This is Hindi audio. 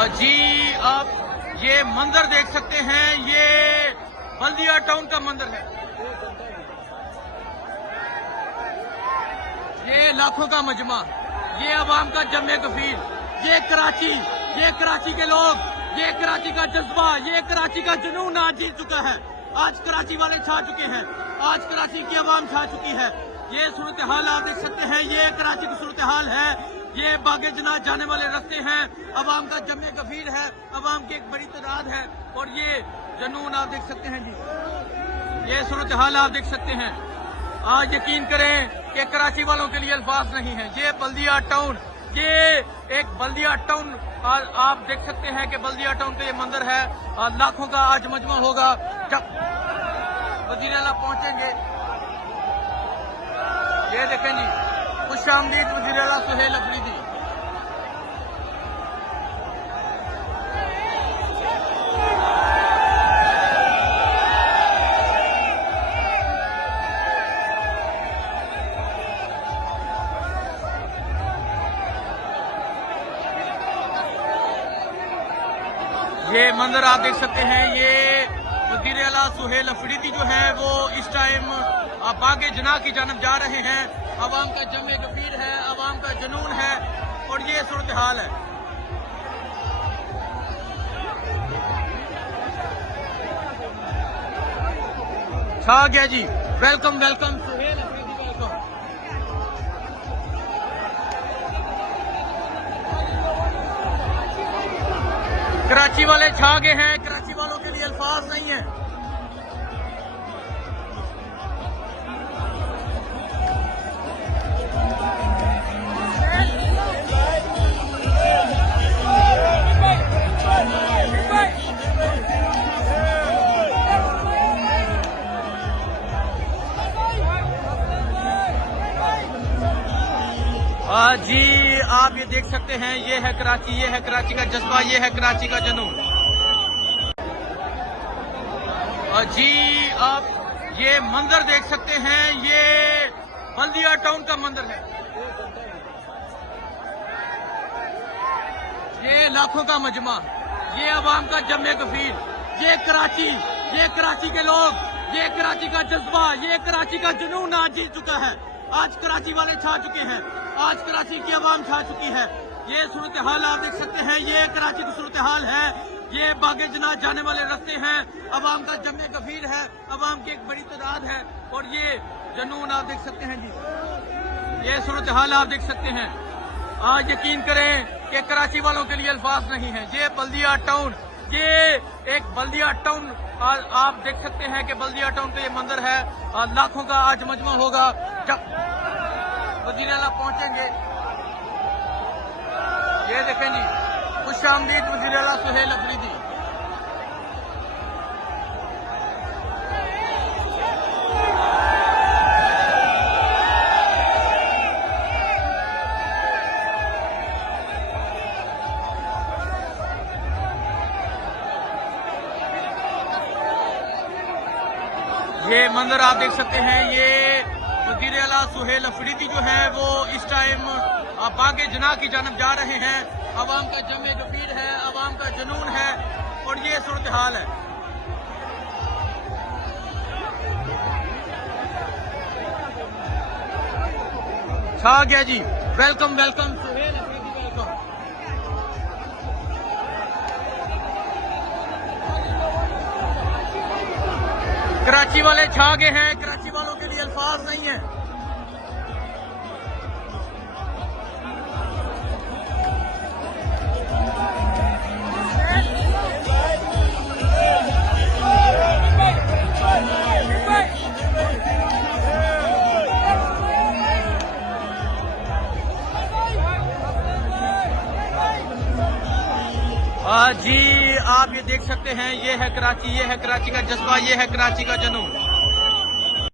जी आप ये मंजर देख सकते हैं, ये बल्दिया टाउन का मंजर है। ये लाखों का मजमा, ये अवाम का जमे कफील, ये कराची के लोग, ये कराची का जज्बा, ये कराची का जुनून आज जीत चुका है। आज कराची वाले छा चुके हैं, आज कराची की अवाम छा चुकी है। ये सूरत हाल आप देख सकते हैं, ये कराची की सूरत हाल है। ये बागे जना जाने वाले रास्ते हैं, अवाम का जमे कफील है, अवाम की एक बड़ी तादाद है और ये जुनून आप देख सकते हैं जी। ये सूरत हाल आप देख सकते हैं। आज यकीन करें कि कराची वालों के लिए अल्फाज नहीं है। ये बल्दिया टाउन, ये एक बल्दिया टाउन आप देख सकते हैं कि बल्दिया टाउन का ये मंजर है। लाखों का आज मजमा होगा जब वजीर आला पहुंचेंगे। ये देखें जी, खुश आमदीद वजीर आला सुहेल अफरीदी। ये मंजर आप देख सकते हैं, ये वजीर आला सुहेल अफरीदी जो है वो इस टाइम बागे जना की जानब जा रहे हैं। अवाम का जमे कफीर है, अवाम का जुनून है और ये सूरत हाल है। छा गया जी। Welcome welcome Sohail Afridi, welcome. Karachi वाले छा गए हैं, कराची वालों के लिए अल्फाज नहीं है। जी आप ये देख सकते हैं, ये है कराची, ये है कराची का जज्बा, ये है कराची का जुनून। जी आप ये मंजर देख सकते हैं, ये बल्दिया टाउन का मंजर है। ये लाखों का मजमा, ये अवाम का जमे कफील, ये कराची के लोग, ये कराची का जज्बा, ये कराची का जुनून आज जीत चुका है। आज कराची वाले छा चुके हैं, आज कराची की अवाम छा चुकी है। ये सूरत हाल आप देख सकते हैं, ये कराची की सूरत हाल है। ये बागे जना जाने वाले रास्ते हैं, अवाम का जमे कफील है, अवाम की एक बड़ी तादाद है और ये जुनून आप देख सकते हैं जी। ये सूरत हाल आप देख सकते हैं। आज यकीन करें कि कराची वालों के लिए अल्फाज नहीं है। ये बल्दिया टाउन, ये एक बल्दिया टाउन आप देख सकते हैं कि बल्दिया टाउन का ये मंजर है। लाखों का आज मजमा होगा जब वजीर आला पहुंचेंगे। ये देखें जी, खुश आमदीद वजीर आला सुहेल अफरीदी। ये मंजर आप देख सकते हैं, ये वजीर आला सुहेल अफरीदी जो है वो इस टाइम बागे जना की जानब जा रहे हैं। अवाम का जमे कफीर है, अवाम का जुनून है और ये सूरत हाल है। छा गया जी। Welcome welcome Sohail Afridi, welcome. Karachi वाले छा गए हैं, कराची वालों के लिए अल्फाज नहीं है। जी आप ये देख सकते हैं, ये है कराची, ये है कराची का जज्बा, ये है कराची का जुनून।